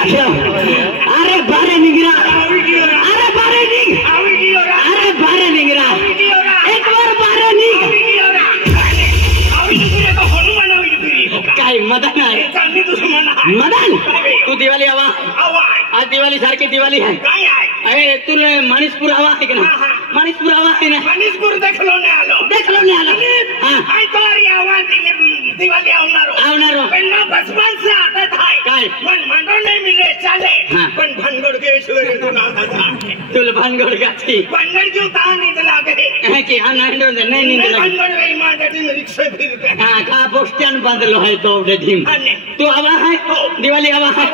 रखो अरे बारे निगरा अरे बारे निग अरे बारे निगरा एक बार बारे निग काय मदन आहे मदन तू दिवाळी आवा आज दिवाळी सारखी दिवाळी आहे अरे तू मणिसपूर आवा आहे ना मणिसपूर आवा आहे ना मणिसपूर देखलो ने आलो हां आई तोरी आवाज दिवाळी आवनारो पण बचपन से आता था काय मन मंडो नहीं मिले चले पण भंगड़ के ईश्वर तू ना था तुल भंगड़ गाची भंगड़ क्यों ता नहीं लागे है कि हां नहीं नहीं भंगड़ वे मान दिन रिक्शा फिर हां का बस स्टैंड बांधलो है तो उधर धीम तू आवा है दिवाली आवा है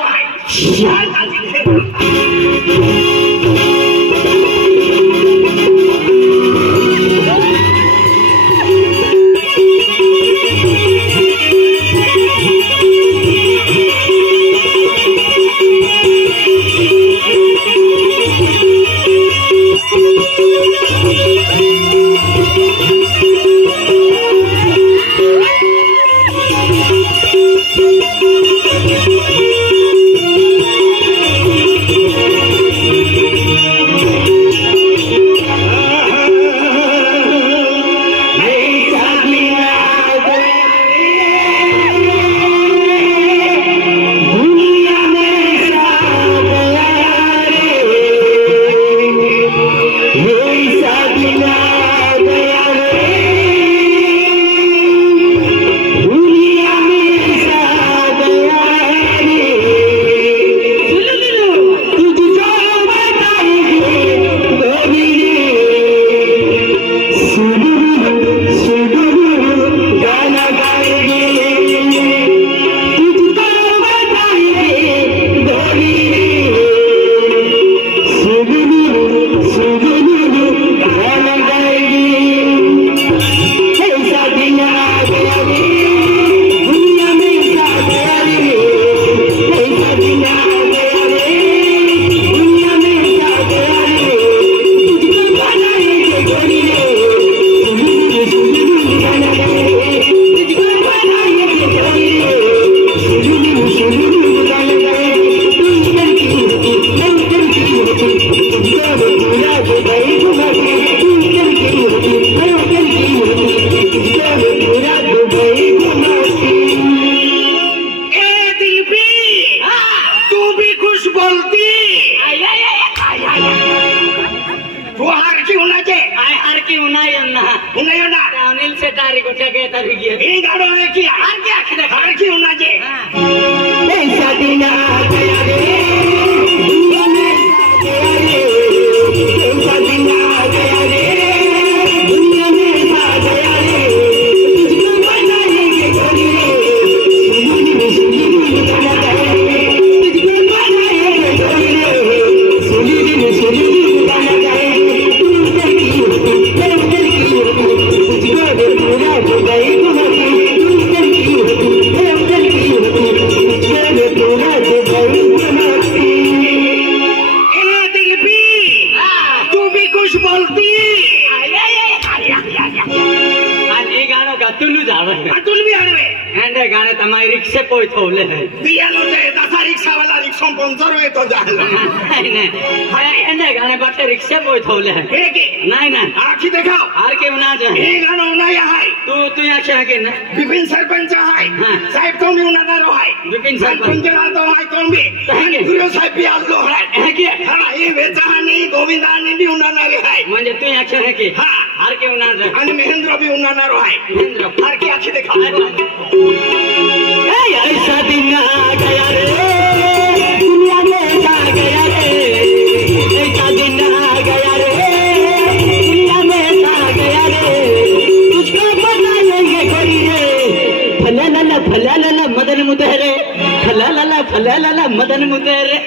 मदन मुतेरे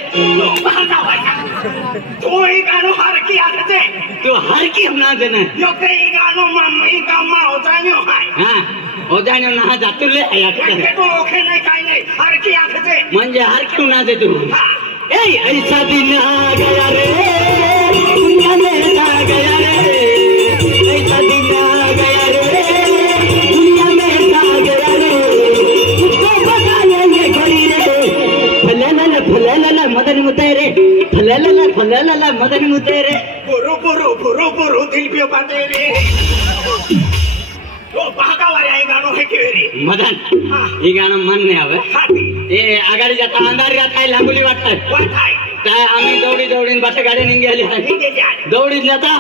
तो ही गानो हर की आते तो हर की हमना देना यो के गानो मम्मी का मां हो जानो है हां हो जानो ना जातुले आया के तो ओखे नहीं काई नहीं हर की आते म्हणजे हर क्यों ना दे तू हां ए ऐसा दिन आ गया रे दुनिया में आ गया रे ऐसा दिन आ गया रे दुनिया में आ गया रे तुझको बताएंगे घड़ी रे फलाना मुतेरे फलला मदन मुतेरे पुरु पुरु पुरु पुरु दिल पे बाते रे तो बाका वाले आई गानो है के रे मदन ये गाना मन नहीं आवे ए आगाडी जाता अंधार जाता लांबुली वाटताय काय आम्ही दौडीन बाटे गाडी निघाली आहे दौडीत जाता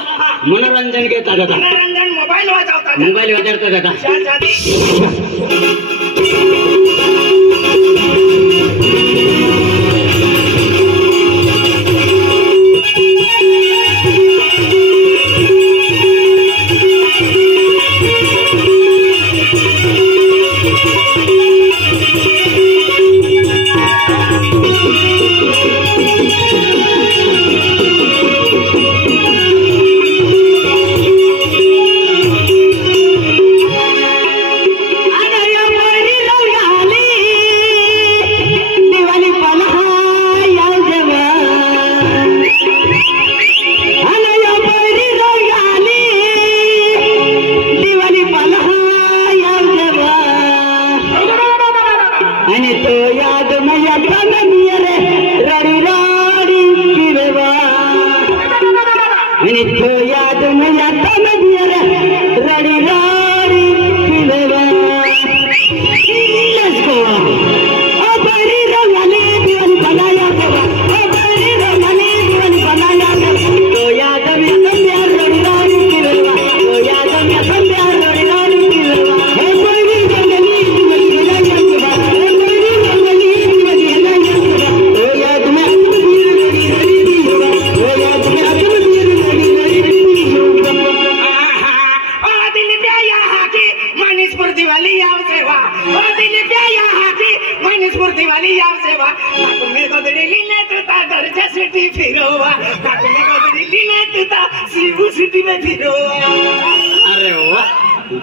मनोरंजन घेता जाता मनोरंजन मोबाईल वाजवता जाता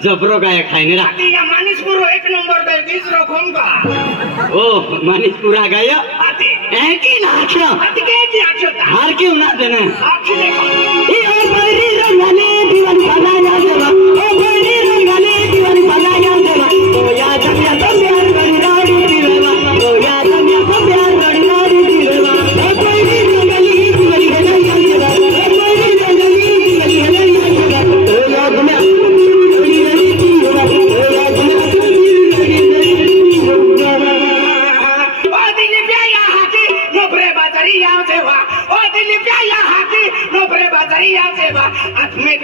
जबरो काय खायने रा मानिसपुर एक नंबर दे दूसरो खोंगा ओ मानिसपुर आ गयो ए की नाचो के की नाचो हार क्यों ना देना आखी देखो ए ओ बड़ी रंगाले दीवानी बनाया देवा ओ बड़ी रंगाले दीवानी बनाया देवा तो याद या तो प्यार बड़ी राड़ी दीवा तो याद या तो प्यार बड़ी राड़ी दीवा ओ बड़ी रंगाले दीवानी बनाया देवा ओ बड़ी रंगाले दीवानी बनाया देवा तो याद में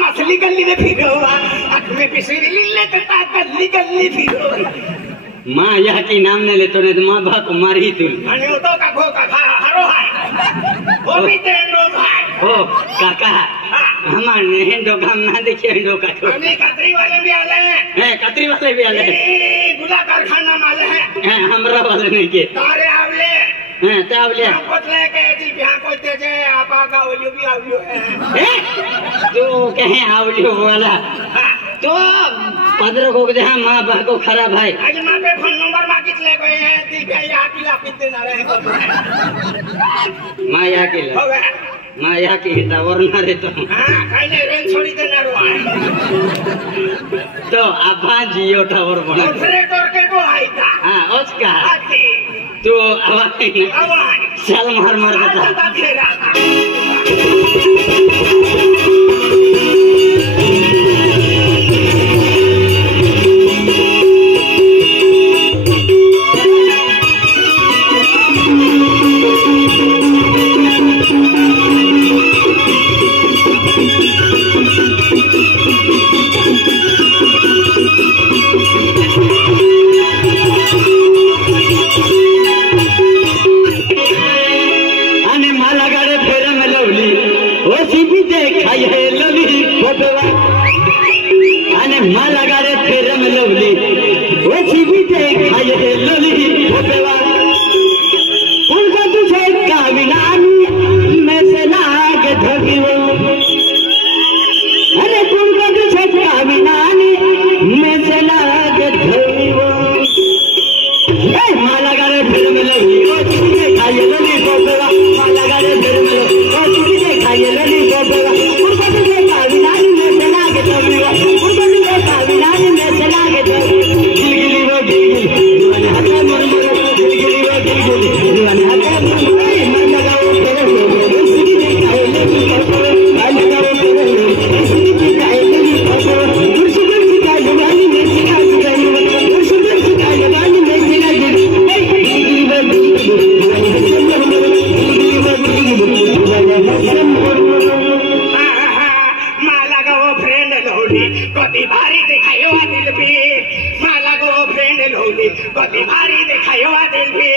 मछली गली में फिरोवा आँख में पिसरी लेता गली गली फिरो माँ यह की नाम ने ले तो ने माँ बाप को मार ही तू अने तो का खो का हरो है वो भी तेनो भाई ओ काका हमार ने हिंदो काम ना देखिए हिंदो का अने कतरी वाले भी आले हैं कतरी वाले भी आले गुला कारखाना माले हैं हमरा वाले नहीं के तारे आवले तावले पतले के दी बिहार को दे जे आपा का ओलियो भी आवलियो है तो कहे आवलियो वाला तो 15 को दे मां बाप को खराब है आज मां पे फोन नंबर मांगित ले गए हैं दी पे या पिला पीते ना रहे को मां या के ले मां या के हिता वरना रे तो हां काईने रेल छोड़ी दे ना रो तो आभा जियो टावर बना ऑपरेटर के को आईता हां उसका आके तो आवाज चल मार देता दीवाने हाथे मुरमुरे मन लगाओ तेरे लोग सुनी दिखाए लगी फोटो मन लगाओ तेरे लोग सुनी दिखाए लगी फोटो दुश्मन सिखाए जवानी में सिखा गई दुश्मन सिखाए जवानी में सिखा गई माला गो फ्रेंड लोली कति भारी देखायो दिल पे माला गो फ्रेंड लोली कति भारी देखायो दिल पे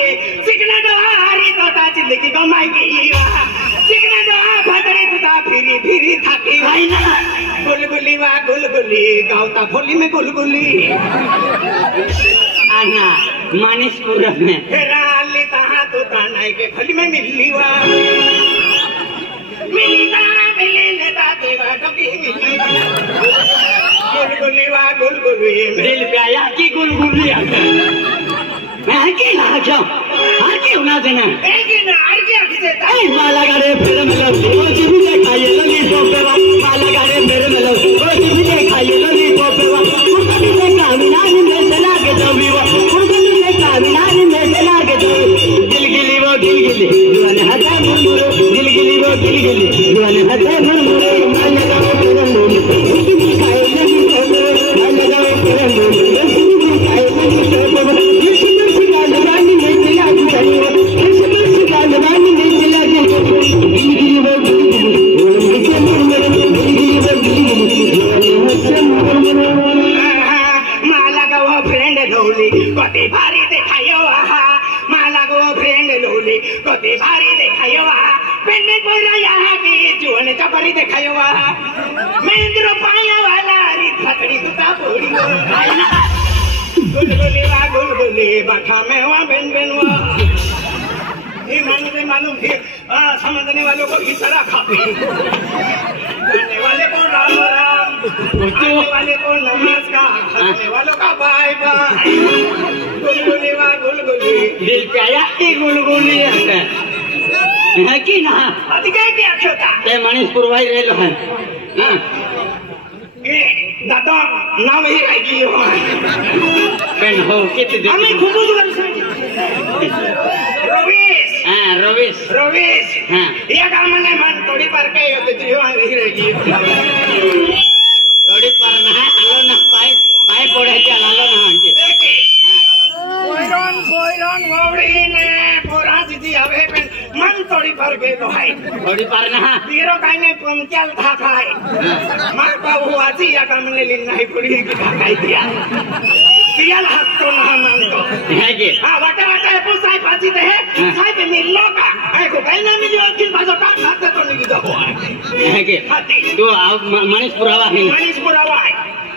सिकना दो हारी तोता जिंदगी गमाई गई सिकना दो भदरे तुता फिरी फिरी थाकी भाई ना गुलगुली वा गुलगुली गावता फोली में गुलगुली आना मानिसपुर में तेरा लेता हाथ तुता नाई के फली में मिली वा मिलता मिले लेता देवा कभी मिली गुलगुली वा गुलगुली दिल पे आया की गुलगुली मैं के ला जाऊं आके उना देना एक ना आगे आके देता ए माला गाड़े फिर मिलो ओ जीवी देखाए लगी पोपेवा माला गाड़े फिर मिलो ओ जीवी देखाए लगी पोपेवा कुर्बानी से कामिनानी में चला के जाऊंगा कुर्बानी से कामिनानी में चला के जाऊं गिलगिली वो गिलगिली दीवाने हाथे मुरमुरे गिलगिली वो गिलगिली दीवाने हाथे मुरमुरे मन लगाओ तेरे लोग सुनी दिखाए लगी फोटो मन लगाओ तेरे लोग सुनी दिखाए लगी फोटो दुश्मन सिखा जवानी में चला गई दुश्मन सिखा जवानी में चला गई गिलगिली वो गिलगिली दीवाने हाथे मुरमुरे गिलगिली वो गिलगिली दीवाने हाथे मुरमुरे माला गो फ्रेंड लोली कति भारी देखायो माला गो फ्रेंड लोली कति भारी देखायो पेन्ने कोइरा यहाँ की जुवन चपरी देखायो मेंद्र पाया वाला री थकड़ी तुता पोड़ी गुलगुली वा गुलगुली बाखा में वा बेन बेन वा ये मालूम फिर समझने वालों को इशारा खाते करने वाले को राम राम करने वाले को नमस्कार करने वालों का बाय बाय गुलगुली वा गुलगुली दिल पे आया की गुलगुली है कि ना अधिक क्या होता ते मणिपुर भाई रेलो है हां ए दादा नाम ही आएगी पेन हो कितने हमें खूब रवीश हां रवीश रवीश हां ये काम ने मन थोड़ी पर के होते तो ही रहेगी थोड़ी पर ना हलो ना पाए पाए पड़े चला लो ना आंटी कोइरन वोड़ी ने पूरा दीदी हवे पेन मन थोड़ी पर के तो है थोड़ी पर ना बीरो काई ने पंचल था खाए मां बाबू आजी या काम ने लिन नहीं पूरी की खाई दिया पियल हाथ तो ना मान तो है के हां वाटे वाटे पुसाई फाजी दे साई पे मिलो का ए को पहले मिलो किन बाजो का खाते तो नहीं दो है के तो आप मणिपुर आवा है मणिपुर आवा है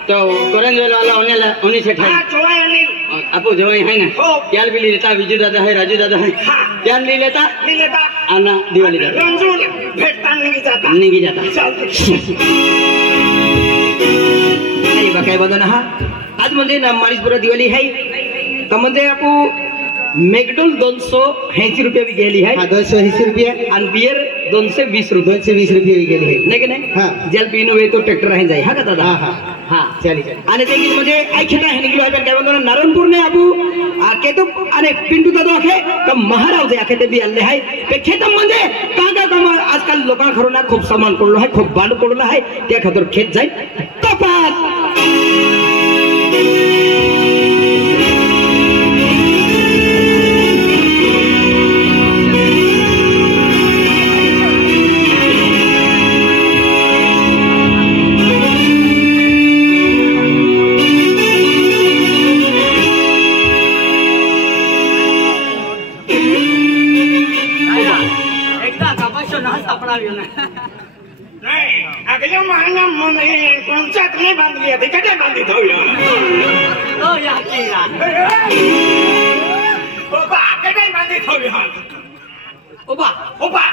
तो करंजल वाला उन्हीं से हां जोए अनिल आपको जो है ना त्याल भी ले लेता विजय दादा है राजू दादा है त्याल ले लेता आना दिवाली दादा रंजून भेटता नहीं जाता नाही बा काय बघा ना हा आज म्हणजे ना मणिपुर दिवाळी आहे तर म्हणजे आपू मेकडोल 280 रुपये भी गेली है 280 रुपये आणि बियर 220 रुपये भी गेली है नाही की नाही जल पीनो वे तो ट्रॅक्टर आहे जाई हा का दादा हा चली आणि ते की म्हणजे ऐकता आहे निकलो आपण काय म्हणतो नारायणपूर ने आपू आके तो आणि पिंटू दादा आखे का महाराव जे आखे ते बी आले आहे ते खेतम म्हणजे कागा काम आजकाल लोकां खरोना खूप सामान पडलो आहे खूप बांड पडलो आहे त्या खातर खेत जाई तपास नहीं अगले महीना मैंने पंचायत नहीं बांध लिया थी कैसे बांधी थो ओबा कैसे बांधी थो ओबा ओबा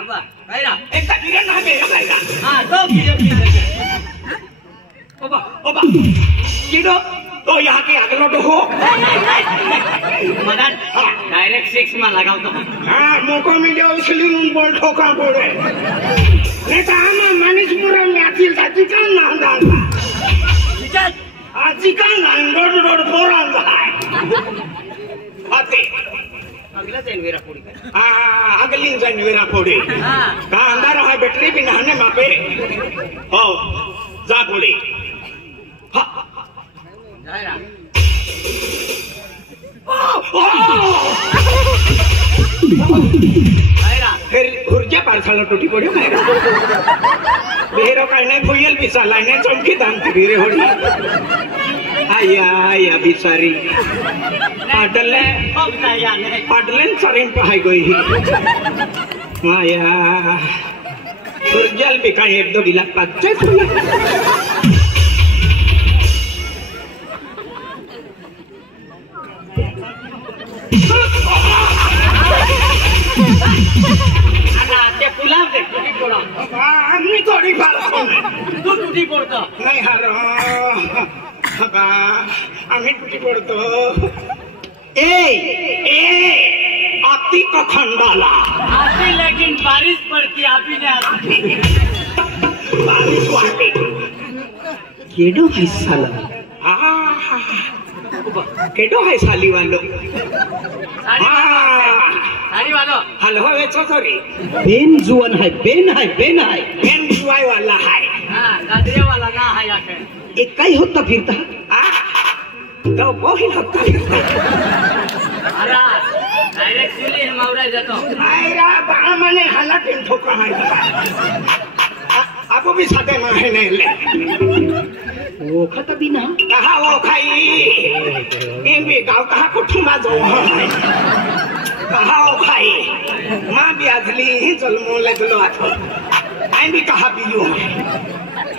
ओबा कैरा एक तक गिरन ना मेरा कैरा हां दो किलो ओबा ओबा किलो तो यहाँ के अगलो तो हो मदन डायरेक्ट 6 में लगाओ तो हाँ मौका मिल जाओ इसलिए उन बोल ठोका पड़े नहीं तो हम मणिपुर में आती था चिकन ना डालता चिकन चिकन ना रोड रोड फोड़ा है आते अगला दिन वेरा पूरी अगली जन वेरा पोड़ी का अंदर है बैटरी भी नहाने मापे हो जा पोड़ी जायरा फिर ऊर्जा पार्सल टूटी पड़ो मेरा बेरो कहने कोयल पिसा लाने चमकी दान धीरे होड़ी आया आया बिचारी पाटलेन सरेन पहाई गई माया ऊर्जल भी कहीं एक दो गिलास पच्चे पुलाव दे टूटी पड़ा आम्ही थोडी फार तू टूटी पड़ता नाही हारो आम्ही टूटी पडतो ए अति कथन डाला आती लेकिन बारिश पड़ती अभी नहीं आती बारिश वाटे केडो है साला केडो है साली वालो साड़ी वालों हलो वे चौधरी बेन जुआन है बेन बेन जुआई वाला है गादरे वाला ना है आके एक कई होता फिरता तो बहुत होता फिरता अरे डायरेक्ट चुली हम औरा जातो आयरा बाण मने हला टिन ठोका है आपको भी साथे में है नहीं ले वो खाता भी ना कहा वो खाई इन भी गाँव कहा कुटुंबा जो कहा वो खाई माँ भी अधली ही चल मोले चलो आठो आई भी कहा भी यूं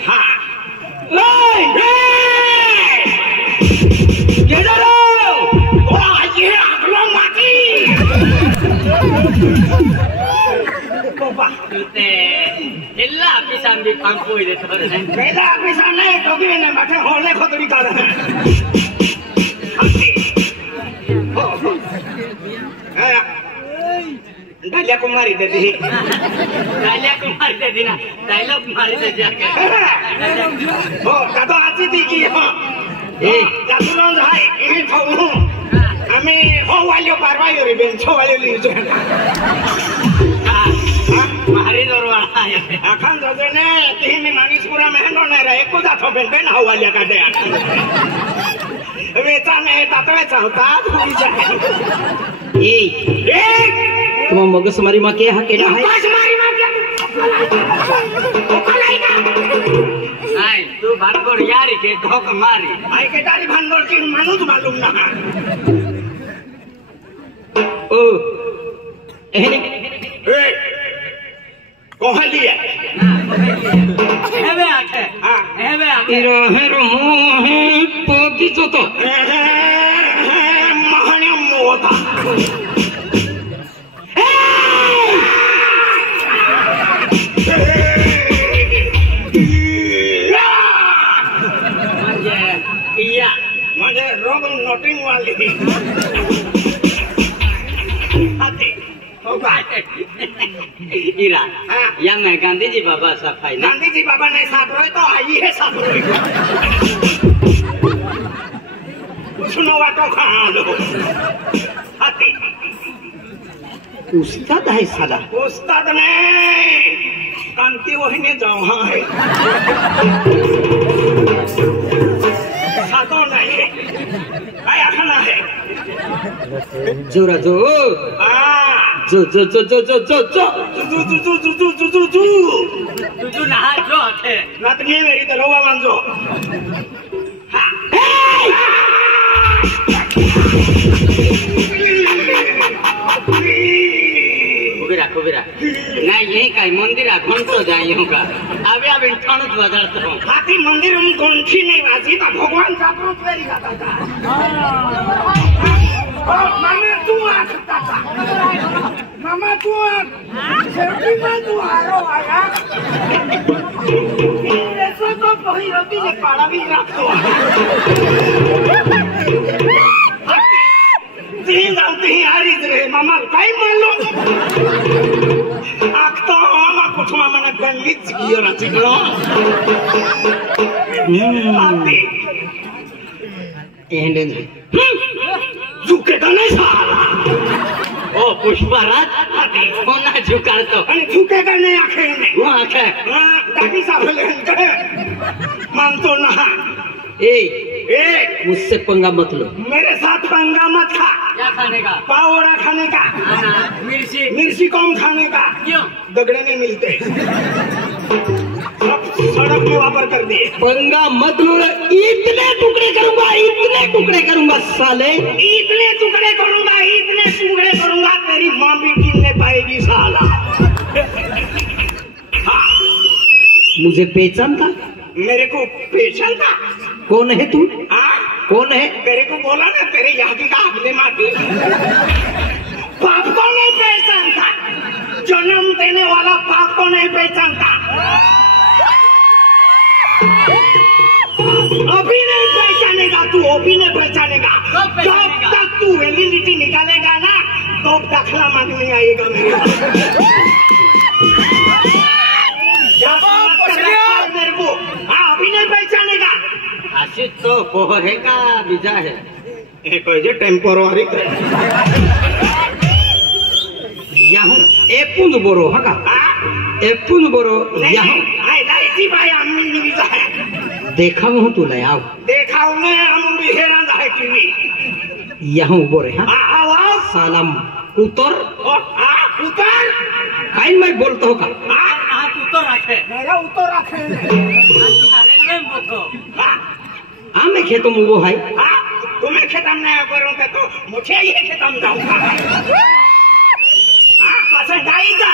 हाँ ये अगलो माटी इल्ला पिसान भी काम कोई देता है मेरा पिसान नहीं तो भी ने बैठे होले खोतरी कर डालिया कुमारी दे दी ना डायलॉग मारी दे जाके हो दादो आजी दी की हो ए जासुलन भाई ए खाऊ हमें हो वालियो पारवायो रे बेंचो वालियो लीजो मारी दरवा आखान जजे ने तीन में मानिसपुरा में नो ने रे एको जातो बेन हो वालिया काटे वेचा में तातवे चाहता भूल जाए ए तुम मगस मारी मां के हा केडा है मगस मारी मां के कोलाईगा आई तू भानगोड़ यारी के धोक मारी आई के तारी भानगोड़ की मानुस मालूम ना ओ ए कोहली है हेबे आके हां हेबे आके हेरो मोहे पोगी जोतो महाने मोता म्हणजे रोग नोटिंग वाली इरा या मैं गांधी जी बाबा सफाई गांधी जी बाबा नहीं साफ रहे तो आई है साफ रहे सुनो वाटो कहाँ लो आते उस्ताद है साला उस्ताद नहीं कांति वही ने जाओ है सातो नहीं आया खाना है जोरा जो जो जो जो जो जो जो जो नहा जो थे रात नहीं मेरी तो रोवा मांजो कुबेरा ना यही का मंदिर घंटो जाए होगा अबे अब इंठान बदलते हो हाथी मंदिर में घंटी नहीं बाजी तो भगवान जागरूक मेरी जाता था मामा तू आ सकता था मामा तू आ सेफ्टी में तू हारो आया ऐसा तो कोई रोटी ने पाड़ा भी रख दो तीन जानते ही आ रही रे मामा कहीं मालूम आख तो मामा कुछ मामा ने गंगीत किया ना चिकलो आती एंड झुके तो नहीं साला ओ पुष्पराज होना झुकाड़तो आणि झुकेगा नाही आखेने वो आखे दादी साफले मानतो ना ए मुझसे पंगा मत लो मेरे साथ पंगा मत खा क्या खाने का पावड़ा खाने का मिर्ची मिर्ची कम खाने का क्यों दगड़े नहीं मिलते सब सड़क में वापर कर दिए पंगा मत लो इतने टुकड़े करूंगा साले इतने टुकड़े करूंगा तेरी माँ भी गिन नहीं पाएगी साला मुझे पहचानता मेरे को पहचानता कौन है तू कौन है तेरे को बोला ना तेरे यहाँ की का अगले माटी पाप को नहीं पहचानता जन्म देने वाला पाप को नहीं पहचानता अभी नहीं पहचानेगा तू अभी नहीं पहचानेगा जब तक तू वैलिडिटी निकालेगा ना तो दाखला मांगने आएगा मेरे मेरे को अभी नहीं पहचानेगा आशिष तो पोह है का बीजा है एक टेम्पोररी यहाँ एपुंज बोरो हा का एपुंज बोरो यहाँ भाई हम देखा हूँ तू ले आओ देखा हम भी हैरान है टीवी यहाँ बोरे हाँ सालम उतर उतर काइन मैं बोलता हूँ का मेरा उतर रखे आमे खेतों में वो है तुम्हें खेतम नहीं करूँगा तो मुझे ये खेतम जाऊँगा पसंद आएगा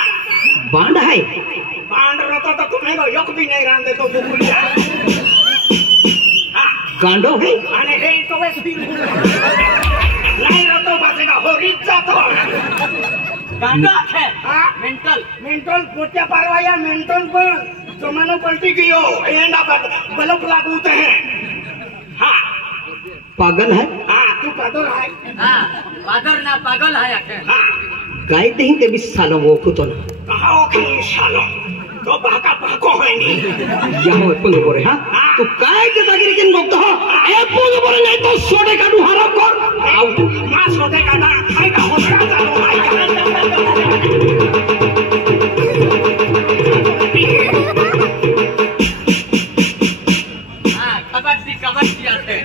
बांड है बांड रहता तो तुम्हें को युक भी नहीं रांधे तो बुकुल गांडो है आने है तो वैसे भी नहीं रहता बसेगा हो रिचा तो गांडो है मेंटल पोट्या पारवाया मेंटल पर तो मनो पलटी गयो एंडा पर बलक लागूते हैं हाँ पागल है तू पागल है पागल है गाय नहीं के भी सालों वो कुतो ना कहाँ वो कहीं सालों तो बाका बाको है नहीं यहाँ पुंज बोरे हाँ तू काय के तागिरी किन बोलता हो ए पुंज बोरे नहीं तो सोडे का डू हराम कर आओ माँ सोडे का ना हाय का हो रहा था हाय का कबड्डी आते